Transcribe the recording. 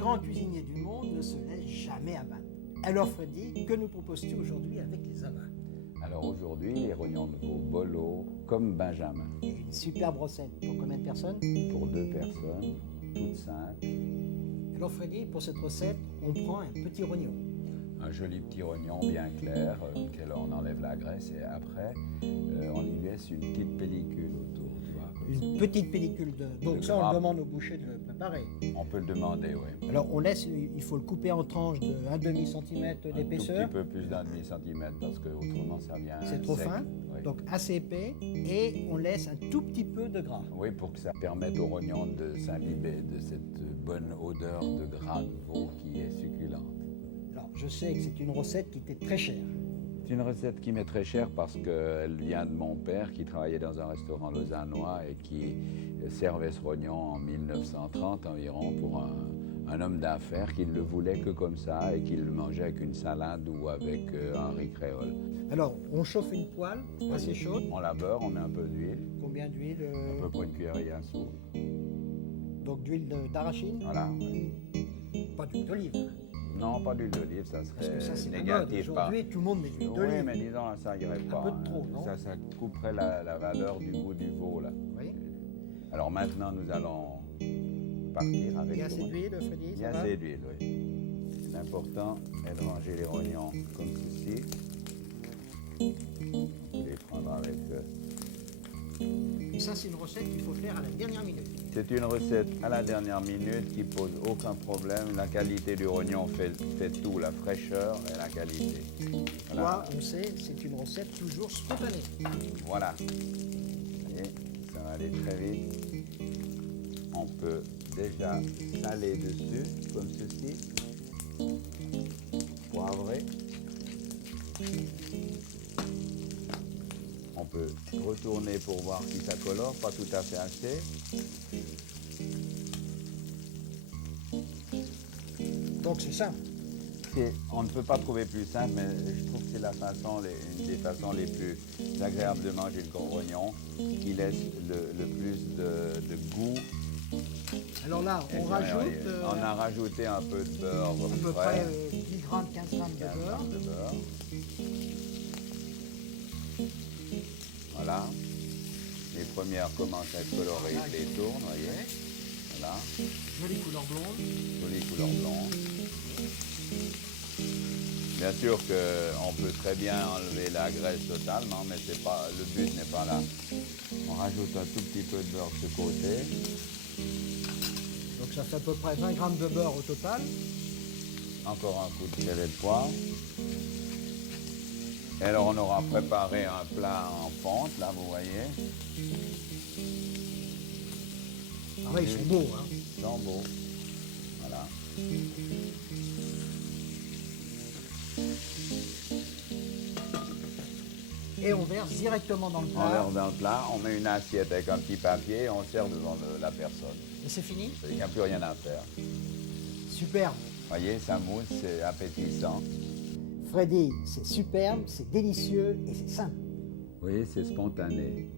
plus grand cuisinier du monde ne se laisse jamais abattre. Alors Freddy, que nous proposes-tu aujourd'hui avec les amas? Alors aujourd'hui, les rognons de veau bolo comme Benjamin. Une superbe recette. Pour combien de personnes? Pour 2 personnes, toutes simples. Alors Freddy, pour cette recette, on prend un petit rognon. Un joli petit rognon bien clair, auquel on enlève la graisse et après, on lui laisse une petite pellicule autour, tu vois. Une petite pellicule de... Donc De ça, on gras. le demande au boucher de le préparer. On peut le demander, oui. Alors on laisse, il faut le couper en tranches de 1/2 centimètre Un tout d'épaisseur. petit peu plus d'un demi-centimètre parce que autrement ça vient C'est trop sec. fin, Oui. donc assez épais, et on laisse un tout petit peu de gras. Oui, pour que ça permette au rognon de s'imbiber de cette bonne odeur de gras de veau qui est succulente. Alors je sais que c'est une recette qui était très chère. C'est une recette qui m'est très chère parce qu'elle vient de mon père qui travaillait dans un restaurant lausannois et qui servait ce rognon en 1930 environ pour un homme d'affaires qui ne le voulait que comme ça et qui le mangeait avec une salade ou avec un riz créole. Alors on chauffe une poêle assez chaude. On la beurre, on met un peu d'huile, Combien d'huile? à peu près une cuillerée à soupe. Donc d'huile d'arachide, Voilà, oui. pas d'huile d'olive. Non, pas d'huile d'olive, ça Parce que ça serait c'est la mode. négatif. Aujourd'hui, tout le monde met de l'huile Oui, d'olive. mais disons, ça irait pas. peu de trop, non? Ça couperait la valeur du goût du veau, là. Oui. Alors maintenant, nous allons partir avec Il y a le assez rognon. d'huile, Freddy? Il y ça a va? assez d'huile, oui. L'important est de ranger les rognons comme ceci. On peut les prendre avec... Et ça, c'est une recette qu'il faut faire à la dernière minute. C'est une recette à la dernière minute qui pose aucun problème. La qualité du rognon fait tout, la fraîcheur et la qualité. Toi, on sait, c'est une recette toujours spontanée. Voilà. Vous voyez, ça va aller très vite. On peut déjà saler dessus, comme ceci. Poivrer. On peut retourner pour voir si ça colore, pas tout à fait assez. Donc c'est simple. On ne peut pas trouver plus simple, mais je trouve que c'est une des façons les plus agréables de manger le gros rognon, qui laisse le plus de goût. Alors là, on rajoute On a rajouté un peu de beurre. à peu près 10 grammes, 15 grammes de 15 beurre. grammes de beurre. Voilà. Les premières commencent à être colorées, Voilà, je les tourne, vous voyez. Voilà. Jolie couleur blonde. Jolie couleur blonde. Bien sûr qu'on peut très bien enlever la graisse totalement, mais le but n'est pas là. On rajoute un tout petit peu de beurre de ce côté. Donc ça fait à peu près 20 grammes de beurre au total. Encore un coup de sel et de poivre. Et alors on aura préparé un plat en fonte, là vous voyez. Ah ouais, ils sont beaux, hein. Ils sont beaux. Voilà. Et on verse directement dans le On plat. verse dans le plat, on met une assiette avec un petit papier et on sert devant la personne. Et c'est fini. Il n'y a plus rien à faire. Superbe. Vous voyez, ça mousse, c'est appétissant. Freddy, c'est superbe, c'est délicieux et c'est simple. Oui, c'est spontané.